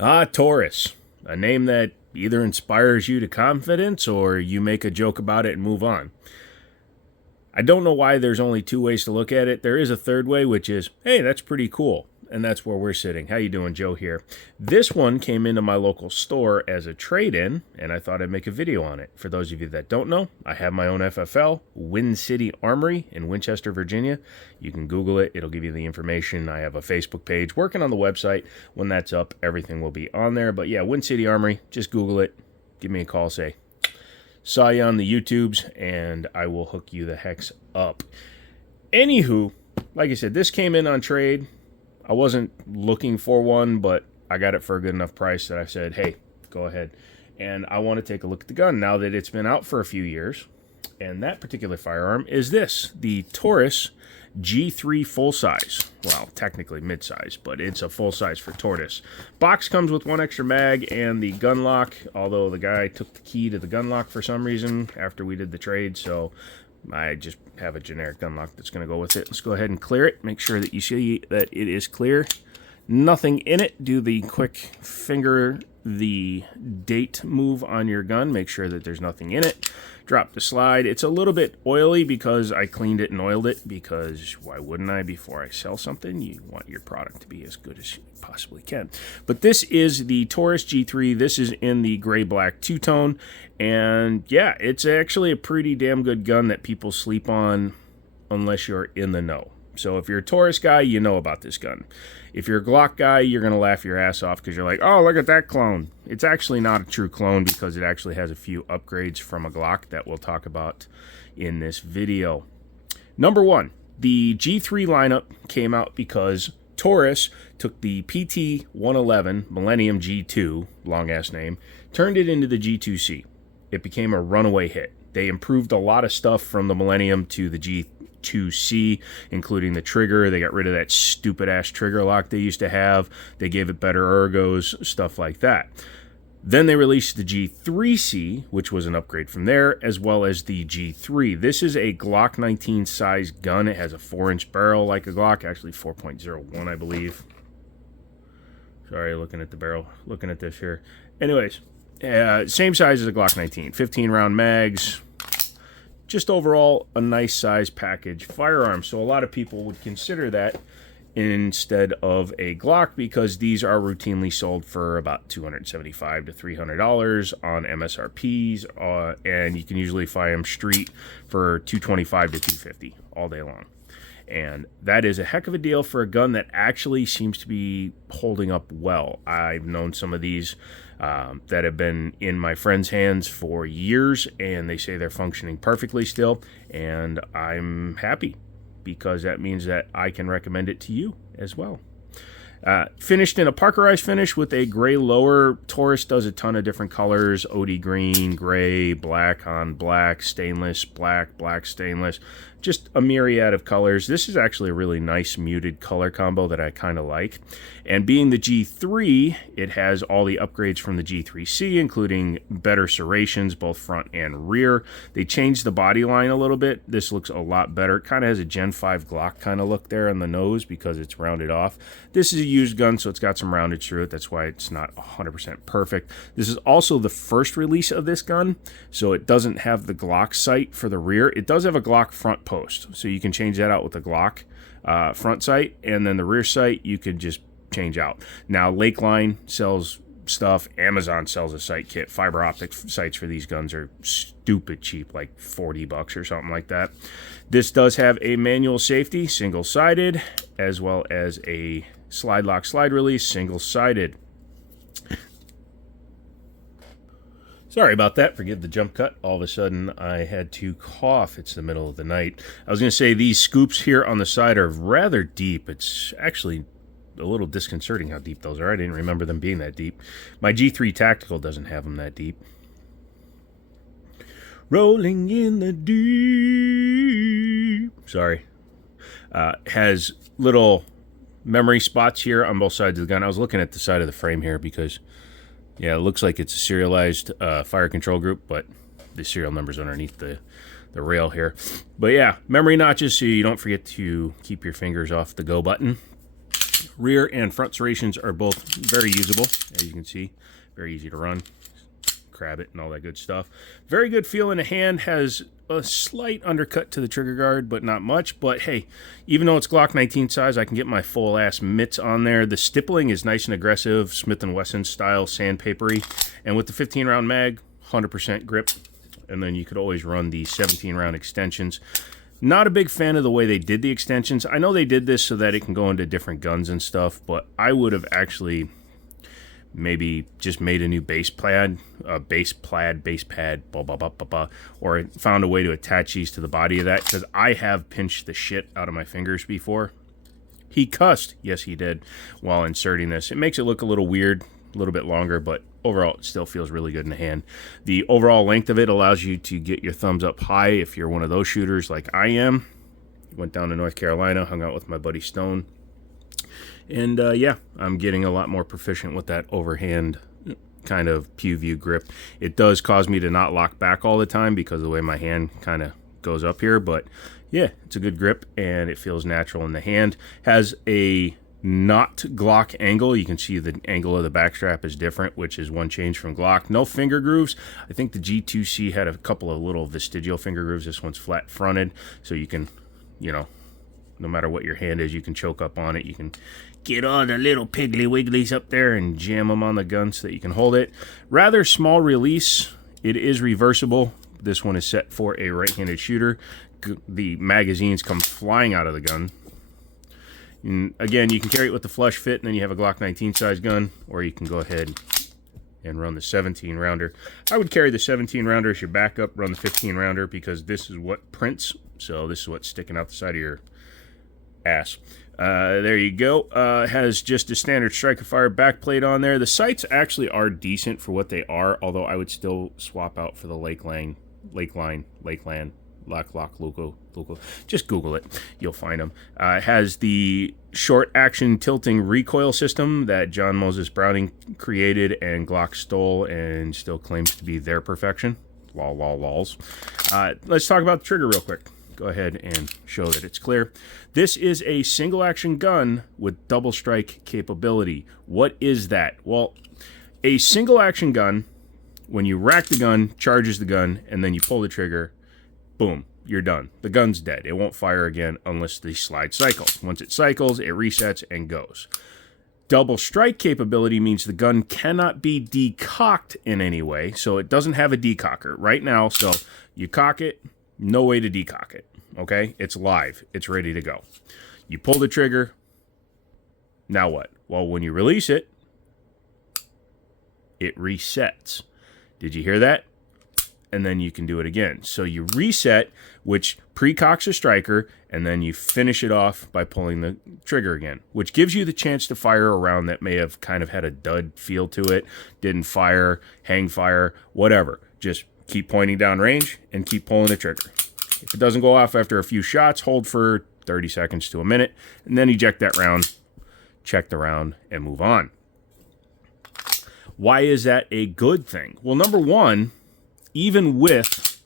Taurus, a name that either inspires you to confidence or you make a joke about it and move on. I don't know why there's only two ways to look at it. There is a third way, which is, hey, that's pretty cool. And that's where we're sitting. How you doing, Joe here? This one came into my local store as a trade-in, and I thought I'd make a video on it. For those of you that don't know, I have my own FFL, Wind City Armory in Winchester, Virginia. You can Google it. It'll give you the information. I have a Facebook page working on the website. When that's up, everything will be on there. But yeah, Wind City Armory, just Google it. Give me a call, say, saw you on the YouTubes, and I will hook you the hex up. Anywho, like I said, this came in on trade. I wasn't looking for one, but I got it for a good enough price that I said, hey, go ahead. And I want to take a look at the gun now that it's been out for a few years. And that particular firearm is this, the Taurus G3 full size. Well, technically mid-size, but it's a full size for Taurus. Box comes with one extra mag and the gun lock, although the guy took the key to the gun lock for some reason after we did the trade, so I just have a generic gun lock that's going to go with it. Let's go ahead and clear it. Make sure that you see that it is clear. Nothing in it. Do the quick finger the date move on your gun. Make sure that there's nothing in it. Drop the slide. It's a little bit oily because I cleaned it and oiled it, because why wouldn't I? Before I sell something, you want your product to be as good as you possibly can. But this is the Taurus G3. This is in the gray-black two-tone, and yeah, it's actually a pretty damn good gun that people sleep on unless you're in the know. So if you're a Taurus guy, you know about this gun. If you're a Glock guy, you're going to laugh your ass off because you're like, oh, look at that clone. It's actually not a true clone because it actually has a few upgrades from a Glock that we'll talk about in this video. Number one, the G3 lineup came out because Taurus took the PT-111 Millennium G2, long-ass name, turned it into the G2C. It became a runaway hit. They improved a lot of stuff from the Millennium to the G2C, including the trigger. They got rid of that stupid-ass trigger lock they used to have. They gave it better ergos, stuff like that. Then they released the G3C, which was an upgrade from there, as well as the G3. This is a Glock 19 size gun. It has a 4-inch barrel like a Glock, actually 4.01, I believe. Sorry, looking at the barrel, looking at this here. Anyways, same size as a Glock 19, 15-round mags. Just overall a nice size package firearm. So a lot of people would consider that instead of a Glock because these are routinely sold for about $275 to $300 on MSRPs, and you can usually find them street for $225 to $250 all day long. And that is a heck of a deal for a gun that actually seems to be holding up well. I've known some of these that have been in my friends' hands for years, and they say they're functioning perfectly still, and I'm happy because that means that I can recommend it to you as well. Finished in a Parkerized finish with a gray lower. Taurus does a ton of different colors: OD green, gray, black on black, stainless, black, black stainless, just a myriad of colors. This is actually a really nice muted color combo that I kind of like. And being the G3, it has all the upgrades from the G3C, including better serrations, both front and rear. They changed the body line a little bit. This looks a lot better. It kind of has a Gen 5 Glock kind of look there on the nose because it's rounded off. This is a used gun, so it's got some roundage through it. That's why it's not 100% perfect. This is also the first release of this gun, so it doesn't have the Glock sight for the rear. It does have a Glock front post, so you can change that out with the Glock front sight, and then the rear sight you could just change out. Now, Lakeline sells stuff. Amazon sells a sight kit. Fiber optic sights for these guns are stupid cheap, like $40 or something like that. This does have a manual safety, single-sided, as well as a slide lock, slide release, single-sided. Sorry about that. Forgive the jump cut. All of a sudden, I had to cough. It's the middle of the night. I was going to say these scoops here on the side are rather deep. It's actually a little disconcerting how deep those are. I didn't remember them being that deep. My G3 Tactical doesn't have them that deep. Rolling in the deep. Sorry. Has little memory spots here on both sides of the gun. I was looking at the side of the frame here because, yeah, it looks like it's a serialized fire control group, but the serial number's underneath the rail here. But yeah, memory notches so you don't forget to keep your fingers off the go button. Rear and front serrations are both very usable, as you can see. Very easy to run. Grab it and all that good stuff. Very good feel in the hand. Has a slight undercut to the trigger guard, but not much. But hey, even though it's Glock 19 size, I can get my full ass mitts on there. The stippling is nice and aggressive, Smith & Wesson style, sandpapery. And with the 15 round mag, 100% grip. And then you could always run the 17 round extensions. Not a big fan of the way they did the extensions. I know they did this so that it can go into different guns and stuff, but I would have actually maybe just made a new base pad, base pad, blah, blah, blah, blah, blah, or found a way to attach these to the body of that, because I have pinched the shit out of my fingers before. He cussed, yes he did, while inserting this. It makes it look a little weird, a little bit longer, but overall it still feels really good in the hand. The overall length of it allows you to get your thumbs up high if you're one of those shooters like I am. Went down to North Carolina, hung out with my buddy Stone. And yeah, I'm getting a lot more proficient with that overhand kind of pew view grip. It does cause me to not lock back all the time because of the way my hand kind of goes up here. But yeah, it's a good grip and it feels natural in the hand. Has a not Glock angle. You can see the angle of the backstrap is different, which is one change from Glock. No finger grooves. I think the G2C had a couple of little vestigial finger grooves. This one's flat fronted, so you can, you know, no matter what your hand is, you can choke up on it. You can get all the little piggly wigglies up there and jam them on the gun so that you can hold it. Rather small release. It is reversible. This one is set for a right-handed shooter. The magazines come flying out of the gun. And again, you can carry it with the flush fit, and then you have a Glock 19 size gun, or you can go ahead and run the 17 rounder. I would carry the 17 rounder as your backup, run the 15 rounder, because this is what prints. So this is what's sticking out the side of your ass. There you go. Has just a standard striker fire backplate on there. The sights actually are decent for what they are, although I would still swap out for the Lakeland, Luco. Just Google it. You'll find them. It has the short action tilting recoil system that John Moses Browning created and Glock stole and still claims to be their perfection. Lols. Let's talk about the trigger real quick. Go ahead and show that it's clear. This is a single action gun with double strike capability. What is that? Well, a single action gun, when you rack the gun, charges the gun, and then you pull the trigger, boom, you're done. The gun's dead. It won't fire again unless the slide cycles. Once it cycles, it resets and goes. Double strike capability means the gun cannot be decocked in any way, so it doesn't have a decocker right now. So you cock it, no way to decock it. Okay, it's live. It's ready to go. You pull the trigger. Now what? Well, when you release it, it resets. Did you hear that? And then you can do it again. So you reset, which pre-cocks a striker, and then you finish it off by pulling the trigger again, which gives you the chance to fire a round that may have kind of had a dud feel to it, didn't fire, hang fire, whatever. Just keep pointing down range and keep pulling the trigger. If it doesn't go off after a few shots, hold for 30 seconds to a minute, and then eject that round, check the round, and move on. Why is that a good thing? Well, number one, even with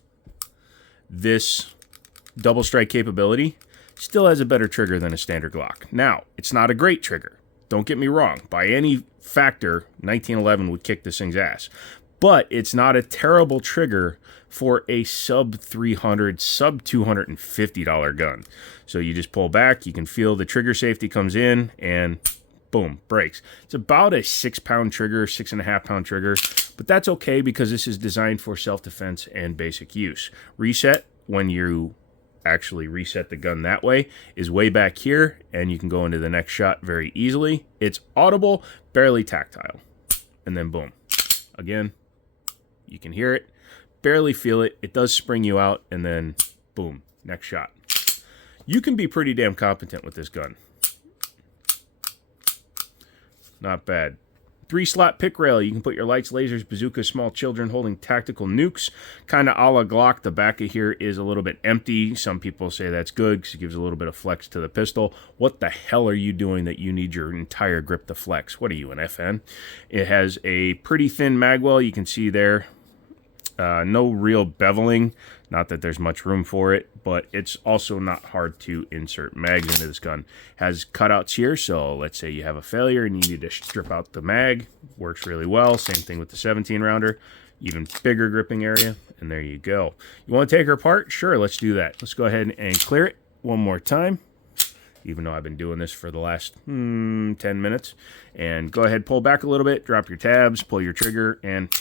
this double strike capability, still has a better trigger than a standard Glock. Now, it's not a great trigger. Don't get me wrong. By any factor, 1911 would kick this thing's ass. But it's not a terrible trigger for a sub $300, sub $250 gun. So you just pull back, you can feel the trigger safety comes in, and boom, breaks. It's about a 6-pound trigger, 6.5-pound trigger, but that's okay because this is designed for self-defense and basic use. Reset, when you actually reset the gun that way, is way back here, and you can go into the next shot very easily. It's audible, barely tactile. And then boom. Again, you can hear it, barely feel it. It does spring you out, and then boom, next shot. You can be pretty damn competent with this gun. Not bad. 3-slot pick rail. You can put your lights, lasers, bazookas, small children holding tactical nukes. Kind of a la Glock. The back of here is a little bit empty. Some people say that's good because it gives a little bit of flex to the pistol. What the hell are you doing that you need your entire grip to flex? What are you, an FN? It has a pretty thin magwell. You can see there. No real beveling. Not that there's much room for it, but it's also not hard to insert mags into this gun. Has cutouts here, so let's say you have a failure and you need to strip out the mag. Works really well. Same thing with the 17 rounder. Even bigger gripping area, and there you go. You want to take her apart? Sure, let's do that. Let's go ahead and clear it one more time, even though I've been doing this for the last 10 minutes. And go ahead, pull back a little bit, drop your tabs, pull your trigger, and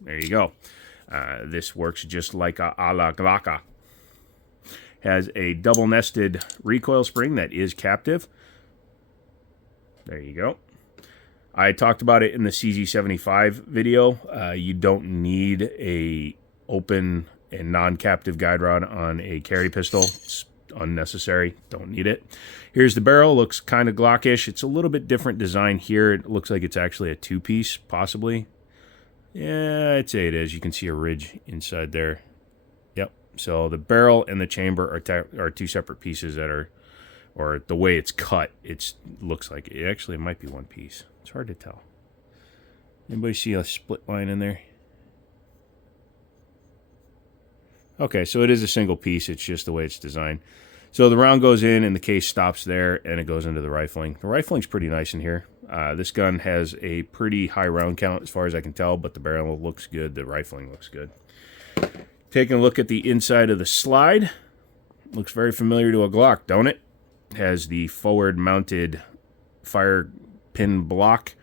there you go. This works just like a la Glocka. Has a double nested recoil spring that is captive. There you go. I talked about it in the CZ75 video. You don't need a open and non-captive guide rod on a carry pistol. It's unnecessary. Don't need it. Here's the barrel. Looks kind of Glockish. It's a little bit different design here. It looks like it's actually a two-piece, possibly. Yeah, I'd say it is. You can see a ridge inside there. Yep. So the barrel and the chamber are two separate pieces that are, or the way it's cut, it looks like it actually might be one piece. It's hard to tell. Anybody see a split line in there? Okay, so it is a single piece. It's just the way it's designed. So the round goes in and the case stops there and it goes into the rifling. The rifling's pretty nice in here. This gun has a pretty high round count as far as I can tell, but the barrel looks good. The rifling looks good. Taking a look at the inside of the slide. Looks very familiar to a Glock, don't it? Has the forward mounted fire pin block.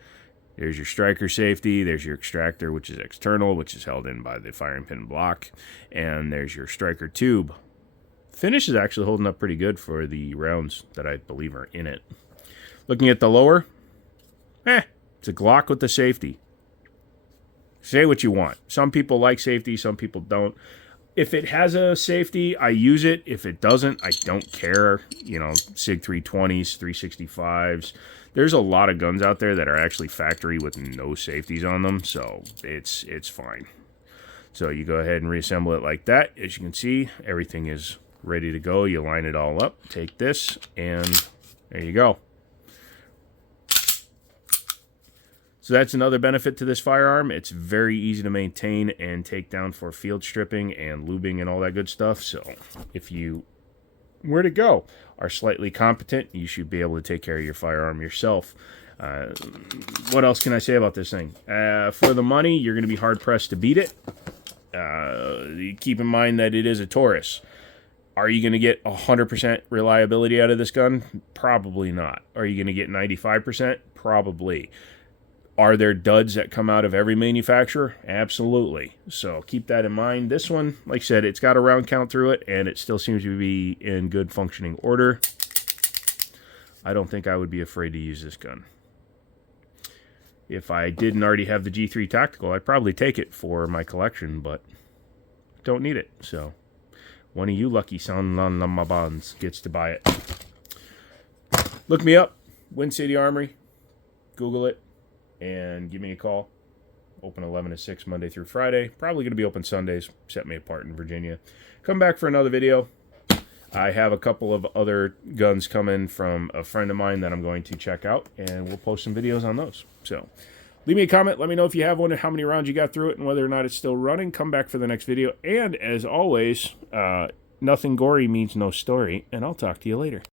There's your striker safety. There's your extractor, which is external, which is held in by the firing pin block. And there's your striker tube. Finish is actually holding up pretty good for the rounds that I believe are in it. Looking at the lower, it's a Glock with the safety. Say what you want. Some people like safety, some people don't. If it has a safety, I use it. If it doesn't, I don't care. You know, SIG 320s, 365s. There's a lot of guns out there that are actually factory with no safeties on them, so it's fine. So you go ahead and reassemble it like that. As you can see, everything is ready to go. You line it all up, take this, and there you go. So that's another benefit to this firearm. It's very easy to maintain and take down for field stripping and lubing and all that good stuff. So if you were to go are slightly competent, you should be able to take care of your firearm yourself. What else can I say about this thing? For the money, you're going to be hard-pressed to beat it. Keep in mind that it is a Taurus. Are you going to get 100% reliability out of this gun? Probably not. Are you going to get 95%? Probably. Are there duds that come out of every manufacturer? Absolutely. So keep that in mind. This one, like I said, it's got a round count through it, and it still seems to be in good functioning order. I don't think I would be afraid to use this gun. If I didn't already have the G3 Tactical, I'd probably take it for my collection, but don't need it. So one of you lucky son my bonds gets to buy it. Look me up, Wind City Armory. Google it. And give me a call. Open 11 to 6 Monday through Friday. Probably going to be open Sundays. Set me apart in Virginia. Come back for another video. I have a couple of other guns coming from a friend of mine that I'm going to check out. And we'll post some videos on those. So leave me a comment. Let me know if you have one and how many rounds you got through it and whether or not it's still running. Come back for the next video. And as always, nothing gory means no story. And I'll talk to you later.